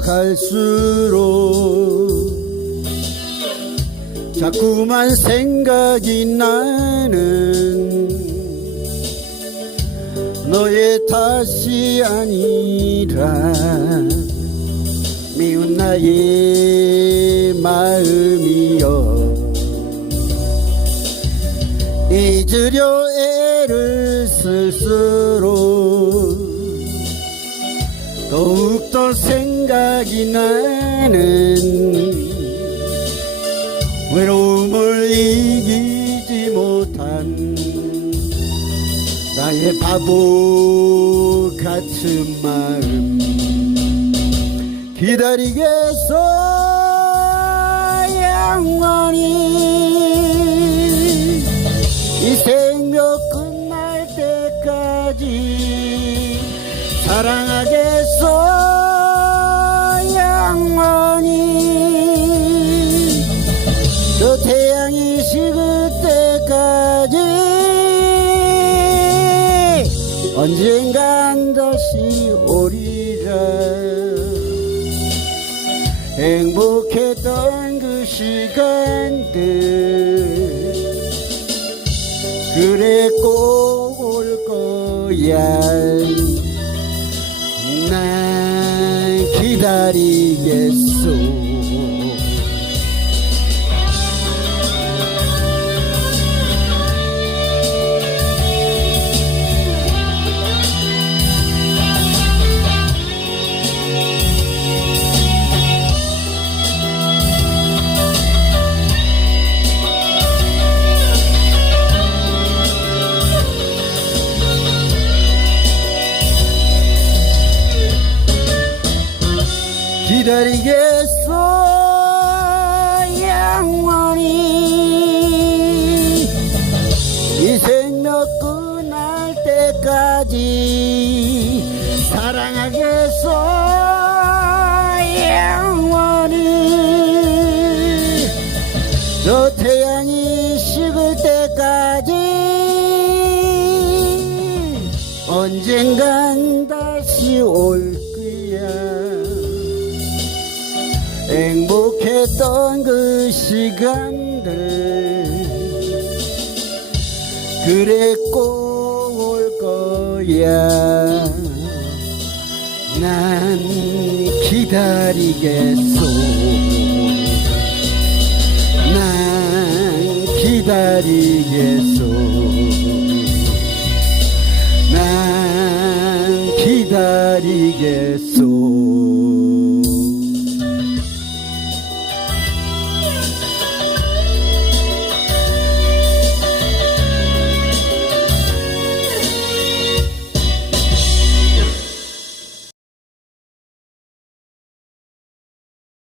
갈수록 자꾸만 생각이 나는 너의 탓이 아니라 미운 나의 마음이여. 잊으려 애를 쓸수록 더욱더 생각이 나는 외로움을 이기지 못한 나의 바보 같은 마음. 기다리겠어 영원히. 이 생명 끝날 때까지 사랑 식을 때까지 언젠간 다시 오리라. 행복했던 그 시간들 그래 꼭 올 거야. 난 기다리겠소 기다리겠소 영원히. 이 생명 끝날 때까지 사랑하겠소 영원히. 저 태양이 식을 때까지 언젠간 다시 올 행복했던 그 시간들. 꼭올 거야. 난 기다리겠소. 난 기다리겠소. 난 기다리겠소